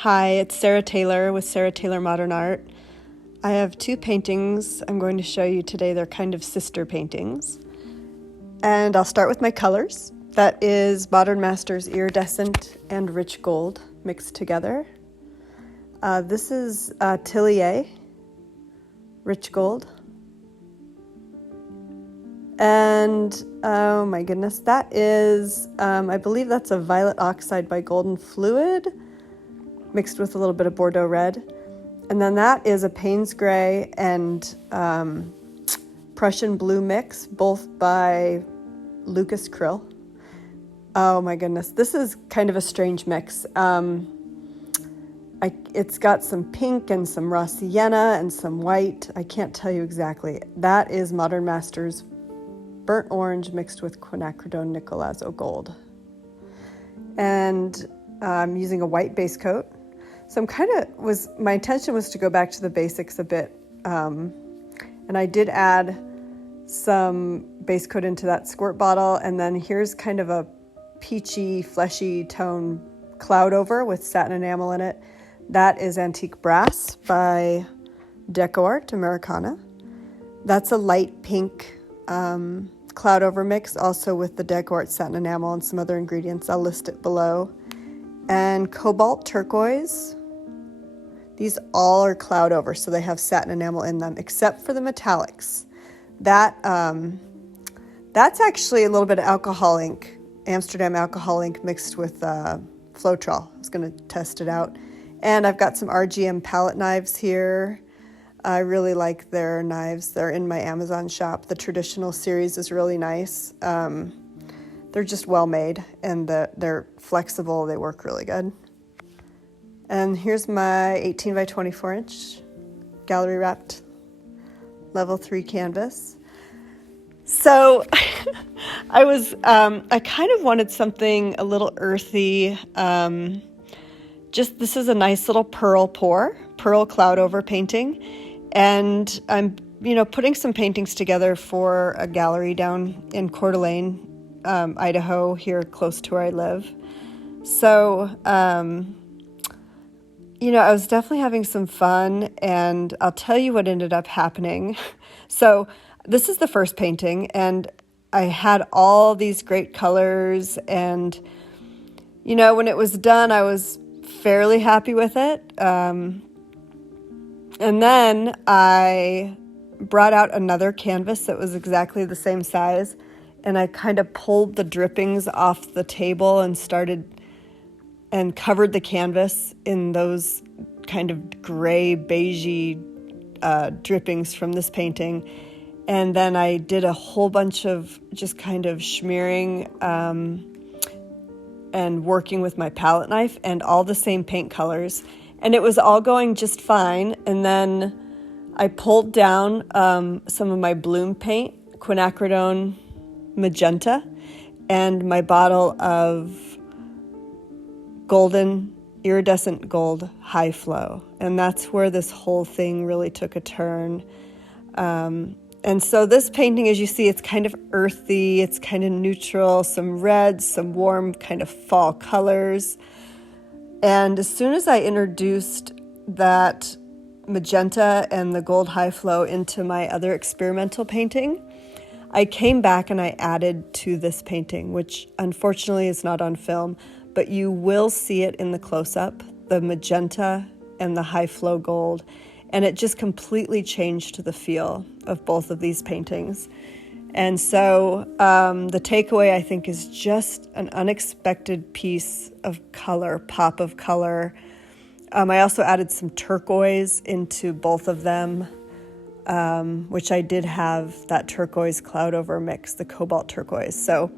Hi, it's Sarah Taylor with Sarah Taylor Modern Art. I have two paintings I'm going to show you today. They're kind of sister paintings. And I'll start with my colors. That is Modern Masters Iridescent and Rich Gold mixed together. This is Tillier Rich Gold. And oh my goodness, that is, I believe that's a Violet Oxide by Golden Fluid mixed with a little bit of Bordeaux Red. And then that is a Payne's Gray and Prussian Blue mix, both by Lucas Krill. Oh my goodness, this is kind of a strange mix. It's got some pink and some raw sienna and some white. I can't tell you exactly. That is Modern Masters Burnt Orange mixed with Quinacridone Nicolazzo Gold. And I'm using a white base coat. So my intention was to go back to the basics a bit. And I did add some base coat into that squirt bottle. And then here's kind of a peachy, fleshy tone cloud over with satin enamel in it. That is Antique Brass by DecoArt Americana. That's a light pink cloud over mix, also with the DecoArt satin enamel and some other ingredients. I'll list it below. And Cobalt Turquoise. These all are cloud over, so they have satin enamel in them, except for the metallics. That's actually a little bit of alcohol ink, Amsterdam alcohol ink mixed with floetrol. I was going to test it out. And I've got some RGM palette knives here. I really like their knives. They're in my Amazon shop. The traditional series is really nice. They're just well made, and they're flexible. They work really good. And here's my 18 by 24 inch gallery wrapped level 3 canvas. So I kind of wanted something a little earthy. This is a nice little pearl cloud over painting. And I'm, putting some paintings together for a gallery down in Coeur d'Alene, Idaho, here close to where I live. So, I was definitely having some fun, and I'll tell you what ended up happening. So this is the first painting, and I had all these great colors, and, when it was done, I was fairly happy with it. And then I brought out another canvas that was exactly the same size, and I kind of pulled the drippings off the table and covered the canvas in those kind of gray, beigey drippings from this painting. And then I did a whole bunch of just kind of smearing and working with my palette knife and all the same paint colors. And it was all going just fine. And then I pulled down some of my bloom paint, Quinacridone Magenta, and my bottle of golden iridescent gold high flow. And that's where this whole thing really took a turn. And so this painting, as you see, it's kind of earthy, it's kind of neutral, some reds, some warm kind of fall colors. And as soon as I introduced that magenta and the gold high flow into my other experimental painting, I came back and I added to this painting, which unfortunately is not on film, but you will see it in the close-up, the magenta and the high flow gold. And it just completely changed the feel of both of these paintings. And so the takeaway, I think, is just an unexpected piece of color, pop of color. I also added some turquoise into both of them, which I did have that turquoise cloud over mix, the cobalt turquoise. So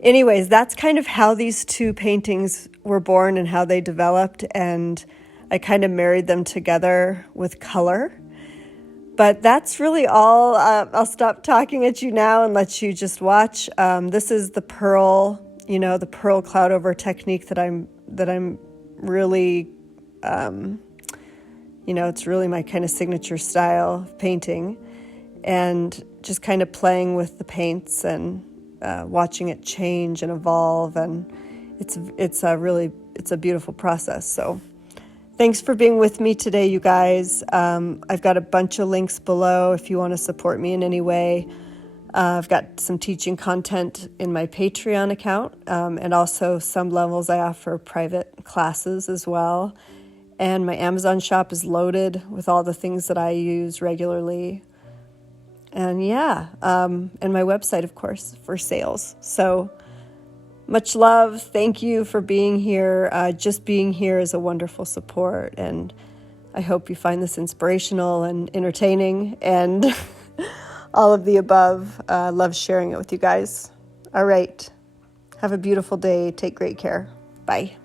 anyways, that's kind of how these two paintings were born and how they developed. And I kind of married them together with color. But that's really all. I'll stop talking at you now and let you just watch. This is the pearl, the pearl cloud over technique that I'm really, it's really my kind of signature style of painting, and just kind of playing with the paints and watching it change and evolve. And it's a really it's a beautiful process. So thanks for being with me today, you guys. I've got a bunch of links below if you want to support me in any way. I've got some teaching content in my Patreon account, and also some levels I offer private classes as well. And my Amazon shop is loaded with all the things that I use regularly. And and my website, of course, for sales. So much love. Thank you for being here. Just being here is a wonderful support, and I hope you find this inspirational and entertaining and all of the above. Love sharing it with you guys. All right. Have a beautiful day. Take great care. Bye.